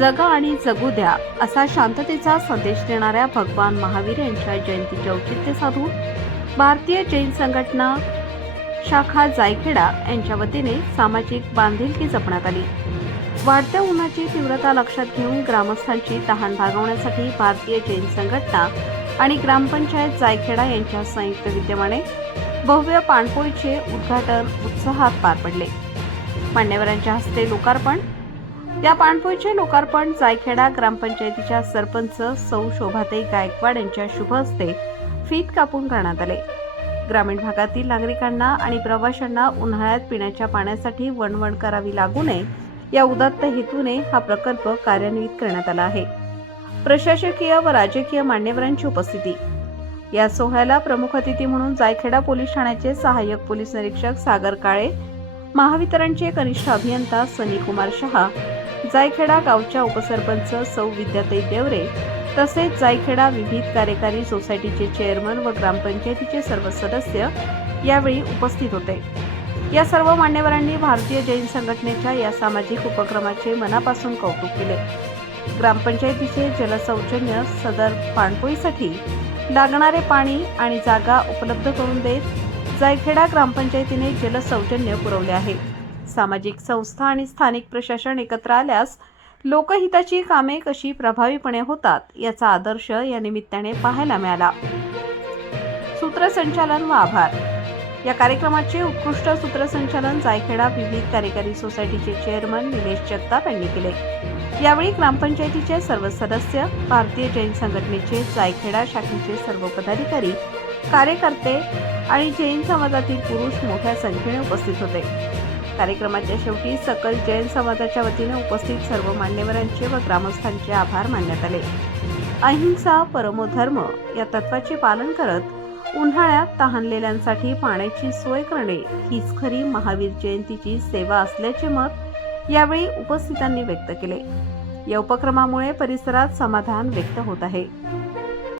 जगा आणि जगू द्या असा शांततेचा संदेश देणाऱ्या भगवान महावीर यांच्या जयंतीचे औचित्य साधून भारतीय जैन संघटना शाखा जायखेडा यांच्या वतीने सामाजिक बांधिलकी जपण्यात आली। वाढत्या उन्हाची तीव्रता लक्षात घेऊन ग्रामस्थांची तहान भागवण्यासाठी भारतीय जैन संघटना आणि ग्रामपंचायत जायखेडा यांच्या संयुक्त विद्यमाने भव्य पाणपोईचे उद्घाटन उत्साहात पार पडले। मान्यवरांच्या हस्ते लोकार्पण। या पाणपोईचे लोकार्पण जायखेडा ग्रामपंचायतीच्या सरपंच सौ शोभाताई गायकवाड यांच्या शुभ हस्ते फीत कापून करण्यात आले। ग्रामीण भागातील नागरिकांना आणि प्रवाशांना उन्हाळ्यात पिण्याच्या पाण्यासाठी वणवण करावी लागू नये या उदात्त हेतूने हा प्रकल्प कार्यान्वित करण्यात आला आहे। प्रशासकीय व राजकीय मान्यवरांची उपस्थिती। या सोहळ्याला प्रमुख अतिथी म्हणून जायखेडा पोलीस ठाण्याचे सहाय्यक पोलीस निरीक्षक सागर काळे, महावितरणचे कनिष्ठ अभियंता सनी कुमार शहा, जायखेडा गावच्या उपसरपंच सौ विद्याताई देवरे तसेच जायखेडा विविध कार्यकारी सोसायटीचे चेअरमन व ग्रामपंचायतीचे सर्व सदस्य यावेळी उपस्थित होते। या सर्व मान्यवरांनी भारतीय जैन संघटनेच्या या सामाजिक उपक्रमाचे मनापासून कौतुक केले। ग्रामपंचायतीचे जलसौजन्य सदर पाणपोईसाठी लागणारे पाणी आणि जागा उपलब्ध करून देत जायखेडा ग्रामपंचायतीने जलसौजन्य पुरवले आहे। सामाजिक संस्था आणि स्थानिक प्रशासन एकत्र आल्यास लोकहिताची कामे कशी प्रभावीपणे होतात याचा आदर्श या निमित्ताने पाहायला मिळाला। सूत्रसंचालन व आभार। या कार्यक्रमाचे उत्कृष्ट सूत्रसंचालन जायखेडा विविध कार्यकारी सोसायटीचे चेअरमन निलेश जगताप यांनी केले। यावेळी ग्रामपंचायतीचे सर्व सदस्य, भारतीय जैन संघटनेचे जायखेडा शाखेचे सर्व पदाधिकारी, कार्यकर्ते आणि जैन समाजातील पुरुष मोठ्या संख्येने उपस्थित होते। कार्यक्रमाच्या शेवटी सकल जैन समाजाच्या वतीने उपस्थित सर्व मान्यवरांचे व ग्रामस्थांचे आभार मानण्यात आले। अहिंसा परमो धर्म या तत्वाचे पालन करत उन्हाळ्यात तहानलेल्यांसाठी पाण्याची सोय करणे हीच खरी महावीर जयंतीची सेवा असल्याचे मत यावेळी उपस्थितांनी व्यक्त केले। या उपक्रमामुळे परिसरात समाधान व्यक्त होत आहे।